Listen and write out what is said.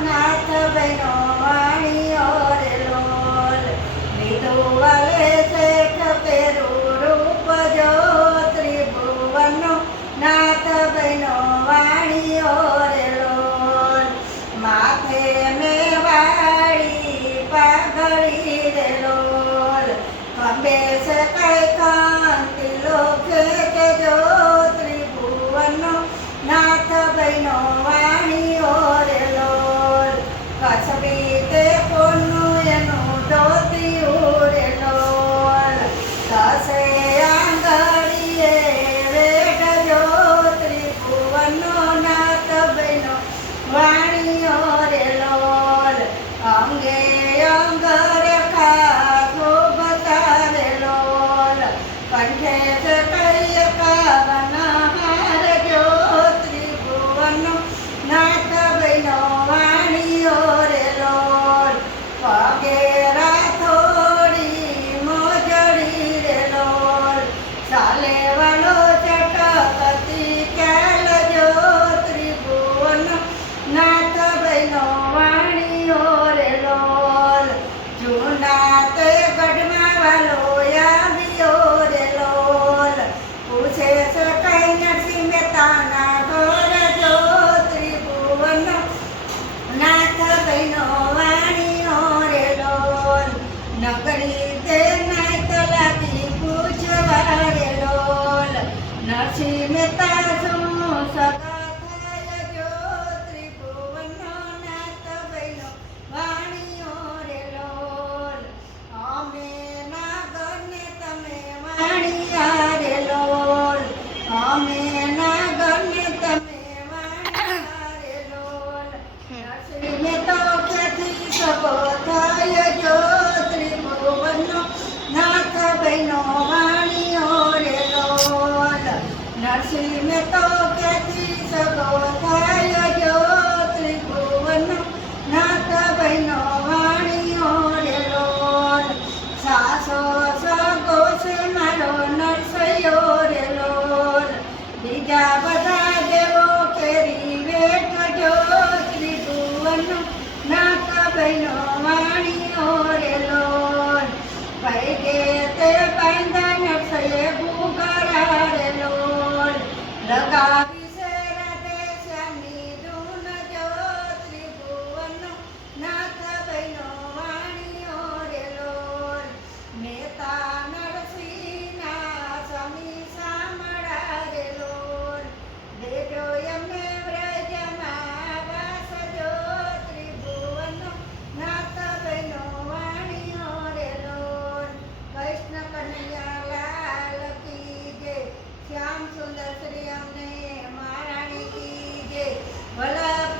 નાથ બહેનો વાણીઓ રે લોલ લીધું વાલે શેઠ પેરું રૂપ જો ત્રિભુવનનો નાથ બહેનો વાણીઓ રે લોલ માથે મેવાડી પાઘડી રે લોલ ખંભે છે કઈ કાંતિ લોકે કે જો ત્રિભુવનનો નાથ બહેનો વાણીઓ રે લોલ કસબી તે કોનું એનું ધોતિયું રે લોલ દસે આંગળીએ વેઢજો ત્રિભુવનનો નાથ બહેનો વાણીઓ રે લોલ અંગે અંગ રેખા શોભતા રે લોલ કંઠે છે કઈ કાવના હાર જો ત્રિભુવનનો નાથ બહેનો વાણીઓ રે લોલ પગે રાથોડી મોજડી રે લોલ ચાલે વાલો ચટકતી ચાલ જો ત્રિભુવનનો નાથ બહેનો વાણીઓ રે લોલ જૂના તે ગઢમાં વાલો આવ્યો રે લોલ પૂછે છે કઈ નરસિંહ મહેતાના ઘર જો ત્રિભુવનનો નાથ બહેનો વાણીઓ રે લોલ નગરી તે નાત લાગી પૂછવા રે લોલ નરસિંહ મહેતા શું સગા થાય જો ત્રિભુવનનો નાથ બહેનો વાણીઓ રે લોલ અમે નાગરને તમે વાણિયા રે લોલ અમે નાગરને તમે વાણિયા રે લોલ નરસિંહને તો ક્યાંથી સગો થાય જો ત્રિભુવનનો નાથ બહેનો વાણીઓ રે લોલ નરસિંહને તો ક્યાંથી સગો થાય જો ત્રિભુવનનો નાથ બહેનો વાણીઓ રે લોલ સાસો સગો છે મારો નરસૈયો રે લોલ બીજા બધા દેવો કેરી વેઠજો ત્રિભુવનનો નાથ બહેનો વાણીઓ રે લોલ પૈગે તે બાંધા નરસૈયે ભૂગરા રે લોલ લગાવી છે રાધે શ્યામની ધૂન જો ત્રિભુવનનો નાથ બહેનો વાણીઓ રે લોલ મહેતા નરસિંહના સ્વામી સામળા રે લોલ દેજો એમને વ્રજમાં વાસ જો ત્રિભુવનનો નાથ બહેનો વાણીઓ રે લોલ કૃષ્ણ કનૈયા લાલ કી જય શ્યામ સુંદર શ્રી અમને મહારાણી કી જય ભલા